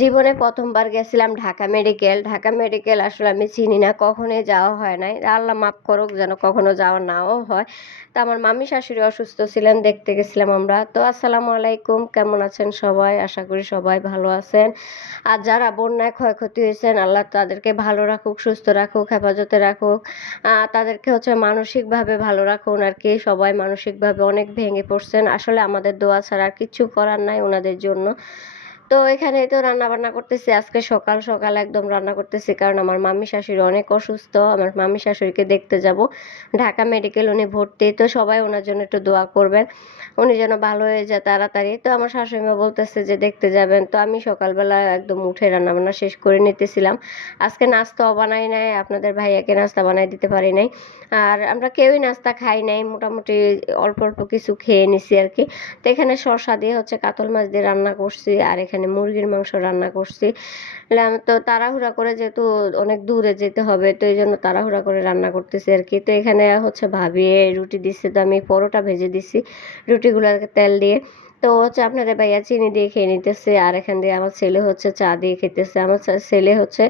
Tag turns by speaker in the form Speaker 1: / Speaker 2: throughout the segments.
Speaker 1: জীবনে প্রথমবার গেছিলাম ঢাকা মেডিকেল। ঢাকা মেডিকেল আসলে আমি চিনি না, কখনোই যাওয়া হয় নাই। আল্লাহ মাফ করুক যেন কখনো যাওয়া নাও হয়। তো আমার মামি শাশুড়ি অসুস্থ ছিলেন, দেখতে গেছিলাম আমরা। তো আসসালামু আলাইকুম, কেমন আছেন সবাই? আশা করি সবাই ভালো আছেন। আর যারা বন্যায় ক্ষয়ক্ষতি হয়েছেন, আল্লাহ তাদেরকে ভালো রাখুক, সুস্থ রাখুক, হেফাজতে রাখুক। তাদেরকে হচ্ছে মানসিকভাবে ভালো রাখুন আর কি। সবাই মানসিকভাবে অনেক ভেঙে পড়ছেন। আসলে আমাদের দোয়া ছাড়া আর কিচ্ছু করার নাই ওনাদের জন্য। তো এখানে তো রান্না বান্না করতেছি। আজকে সকাল সকাল একদম রান্না করতেছি কারণ আমার মামি শাশুড়ি অনেক অসুস্থ। আমার মামি শাশুড়িকে দেখতে যাব। ঢাকা মেডিকেল উনি ভর্তি। তো সবাই ওনার জন্য একটু দোয়া করবেন। উনি যেন ভালো হয়ে যায় তাড়াতাড়ি। তো আমার শাশুড়ি মা বলতেছে যে দেখতে যাবেন। তো আমি সকালবেলা একদম উঠে রান্না বান্না শেষ করে নিতেছিলাম। আজকে নাস্তাও বানাই নাই। আপনাদের ভাইয়াকে নাস্তা বানাই দিতে পারি নাই। আর আমরা কেউই নাস্তা খাই নাই। মোটামুটি অল্প অল্প কিছু খেয়ে নিছি আর কি। তো এখানে শসা দিয়ে হচ্ছে কাতল মাছ দিয়ে রান্না করছি। আর এখানে মুরগির মাংস রান্না করছি। তো তাড়াহুড়া করে যেহেতু অনেক দূরে যেতে হবে, তো এই জন্য তাড়াহুড়া করে রান্না করতেছি আর কি। তো এখানে হচ্ছে ভাবিয়ে রুটি দিচ্ছে, তো আমি পরোটা ভেজে দিছি রুটিগুলোকে তেল দিয়ে। তো হচ্ছে আপনাদের ভাইয়া চিনি দিয়ে খেয়ে নিতেছে, আর এখান দিয়ে আমার ছেলে হচ্ছে চা দিয়ে খেতেছে। আমার ছেলে হচ্ছে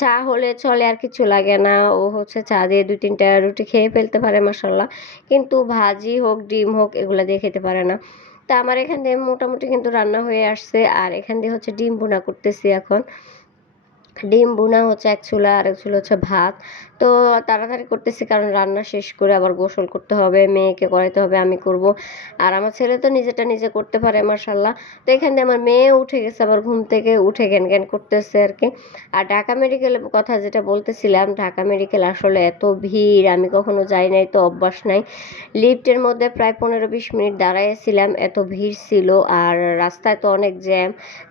Speaker 1: চা হলে চলে আর কিছু লাগে না, ও হচ্ছে চা দিয়ে দুই তিনটা রুটি খেয়ে ফেলতে পারে মাসাল্লাহ কিন্তু ভাজি হোক, ডিম হোক, এগুলো দিয়ে খেতে পারে না। তা আমার এখান দিয়ে মোটামুটি কিন্তু রান্না হয়ে আসছে। আর এখান দিয়ে হচ্ছে ডিম বোনা করতেছি এখন। ডিম বোনা হচ্ছে এক চুলা আর এক চুলা হচ্ছে ভাত। তো তাড়াতাড়ি করতেছি কারণ রান্না শেষ করে আবার গোসল করতে হবে, মেয়েকে করাইতে হবে, আমি করব। আর আমার ছেলে তো নিজেটা নিজে করতে পারে মার্শাল্লাহ তো এখান আমার মেয়ে উঠে গেছে, আবার ঘুম থেকে উঠে জ্ঞান জ্ঞান করতেছে আর কি। আর ঢাকা মেডিকেলের কথা যেটা বলতেছিলাম, ঢাকা মেডিকেল আসলে এত ভিড়, আমি কখনো যাই নাই, তো অভ্যাস নাই। লিফটের মধ্যে প্রায় পনেরো বিশ মিনিট দাঁড়াইছিলাম, এত ভিড় ছিল। আর রাস্তায় তো অনেক জ্যাম,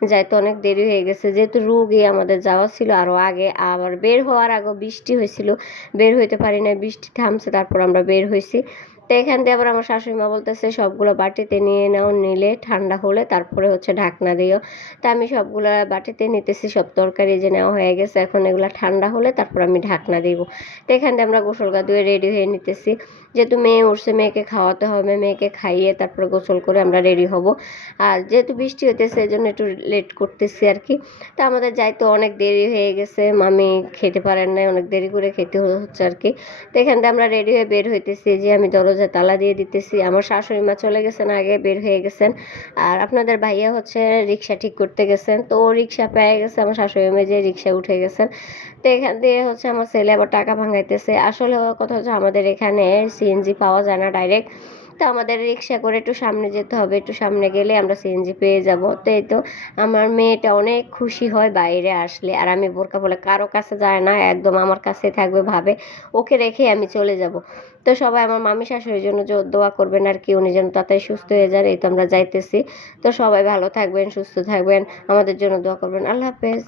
Speaker 1: যাইতে অনেক দেরি হয়ে গেছে। যেহেতু রুগী আমাদের যাওয়া ছিল আরও আগে, আবার বের হওয়ার আগে বৃষ্টি হয়েছিল। বের হইতে পারি না বৃষ্টি থামছে তারপর আমরা বের হয়েছি তো এখান দিয়ে আবার আমার শাশুড়ি মা বলতেছে, সবগুলো বাটিতে নিয়ে নাও, নিলে ঠান্ডা হলে তারপরে হচ্ছে ঢাকনা দিও। তা আমি সবগুলো বাটিতে নিতেছি, সব তরকারি যে নেওয়া হয়ে গেছে, এখন এগুলো ঠান্ডা হলে তারপর আমি ঢাকনা দিব। তো এখান দিয়ে আমরা গোসল গা ধুয়ে রেডি হয়ে নিতেছি। যেহেতু মেয়ে উঠছে, মেয়েকে খাওয়াতে হবে, মেয়েকে খাইয়ে তারপরে গোসল করে আমরা রেডি হব। আর যেহেতু বৃষ্টি হতেছে এই জন্য একটু লেট করতেছি আর কি তো আমাদের যাইতে অনেক দেরি হয়ে গেছে, মামি খেতে পারেন নাই, অনেক দেরি করে খেতে হচ্ছে আর কি তো এখান দিয়ে আমরা রেডি হয়ে বের হইতেছি যে আমি দরজা তালা দিয়ে দিতেছি। আমার শাশুড়ি মা চলে গেছেন আগে, বের হয়ে গেছেন। আর আপনাদের ভাইয়া হচ্ছে রিক্সা ঠিক করতে গেছেন। তো রিক্সা পেয়ে গেছে, আমার শাশুড়ি মা যে রিক্সা উঠে গেছেন। তো এখান দিয়ে হচ্ছে আমার ছেলে আবার টাকা ভাঙাইতেছে। আসলে কথা হচ্ছে আমাদের এখানে সিএনজি পাওয়া যায় না ডাইরেক্ট তো আমাদের রিক্সা করে একটু সামনে যেতে হবে, একটু সামনে গেলে আমরা সিএনজি পেয়ে যাব। তো এই তো আমার মেয়েটা অনেক খুশি হয় বাইরে আসলে, আর আমি বোরকা বলে কারও কাছে যায় না, একদম আমার কাছে থাকবে ভাবে, ওকে রেখে আমি চলে যাব। তো সবাই আমার মামি শাশুড়ির জন্য দোয়া করবেন আর কি, উনি যেন তাড়াতাড়ি সুস্থ হয়ে যান, এই তো আমরা যাইতেছি। তো সবাই ভালো থাকবেন, সুস্থ থাকবেন, আমাদের জন্য দোয়া করবেন, আল্লাহ হাফেজ।